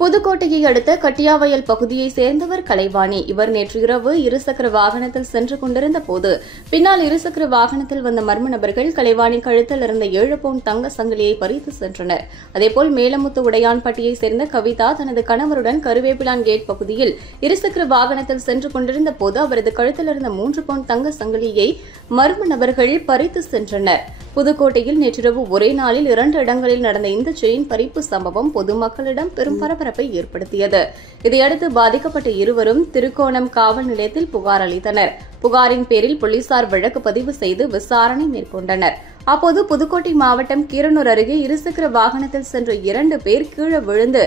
புதுக்கோட்டையை அடுத்த கட்டியாவயல் பகுதியைச் சேர்ந்தவர் கலைவாணி. இவர் நேற்று இரவு இருசக்கர வாகனத்தில் சென்று கொண்டிருந்த போது பின்னால் இருசக்கர வாகனத்தில் வந்த மர்ம நபர்கள் கலைவாணி கழுத்தில் இருந்த 7 பவுண்ட் தங்க சங்கிலியை பறித்து சென்றனர். அதேபோல் மேலமுத்து உடையான்பட்டியைச் சேர்ந்த கவிதா தனது கணவருடன் கருவேப்பிலான் கேட் பகுதியில் இருசக்கர வாகனத்தில் சென்று கொண்டிருந்த போது அவரது கழுத்தில் இருந்த 3 பவுண்ட் தங்க சங்கிலியை மர்ம நபர்கள் பறித்து சென்றனர். புதுக்கோட்டையில் நேற்றிரவு ஒரே நாளில் 2 இடங்களில் நடந்த இந்த செயின் பறிப்பு சம்பவம் பொதுமக்களிடம் பெரும் பரபரப்பை ஏற்படுத்தியது. இதையடுத்து பாதிக்கப்பட்ட இருவரும் திருக்கோணம் காவல் நிலையத்தில் புகார் அளித்தனர். புகாரின் பேரில் போலீசார் வழக்கு பதிவு செய்து விசாரணை மேற்கொண்டனர். அப்போது புதுக்கோட்டை மாவட்டம் கீரனூர் அருகே இருசக்கர வாகனத்தில் சென்ற 2 பேர் கீழே விழுந்து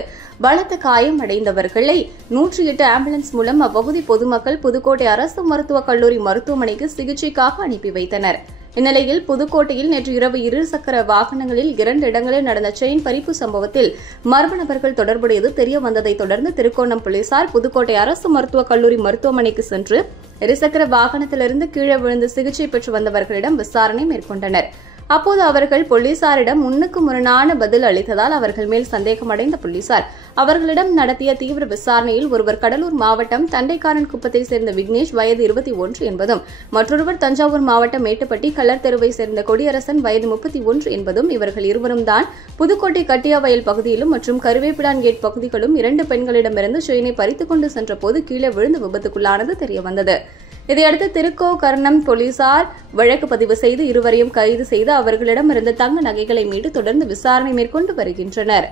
பலத்த காயம் அடைந்தவர்களை 108 ஆம்புலன்ஸ் மூலம் அப்பகுதி பொதுமக்கள் புதுக்கோட்டை அரசு மருத்துவக் கல்லூரி மருத்துவமனைக்கு சிகிச்சைக்காக அனுப்பி வைத்தனர். இந்நிலையில் புதுக்கோட்டையில் நேற்று இரவு இருசக்கர வாகனங்களில் 2 இடங்களில் நடந்த செயின் பறிப்பு சம்பவத்தில் மர்ம நபர்கள் தொடர்புடையது தெரியவந்ததைத் தொடர்ந்து திருக்கோணம் போலீசார் புதுக்கோட்டை அரசு மருத்துவக் கல்லூரி மருத்துவமனைக்கு சென்று இருசக்கர வாகனத்திலிருந்து கீழே விழுந்து சிகிச்சை பெற்று வந்தவர்களிடம் விசாரணை மேற்கொண்டனர். அப்போது அவர்கள் போலீசாரிடம் முன்னுக்கு முரணான பதில் அளித்ததால் அவர்கள் மேல் சந்தேகமடைந்த போலீசார் அவர்களிடம் நடத்திய தீவிர விசாரணையில் ஒருவர் கடலூர் மாவட்டம் தண்டைக்காரன் குப்பத்தைச் சேர்ந்த விக்னேஷ் வயது 21 என்பதும் மற்றொருவர் தஞ்சாவூர் மாவட்டம் மேட்டுப்பட்டி கலர் தெருவை சேர்ந்த கொடியரசன் வயது 31 என்பதும் இவர்கள் இருவரும் தான் புதுக்கோட்டை கட்டியாவயல் பகுதியிலும் மற்றும் கருவேப்பிலான் கேட் பகுதிகளும் 2 பெண்களிடமிருந்து செயினை பறித்துக் கொண்டு சென்றபோது கீழே விழுந்து விபத்துக்குள்ளானது தெரியவந்தது. இதையடுத்து திருக்கோகர்ணம் போலீசார் வழக்கு பதிவு செய்து இருவரையும் கைது செய்து அவர்களிடமிருந்து தங்க நகைகளை மீட்டு தொடர்ந்து விசாரணை மேற்கொண்டு வருகின்றனர்.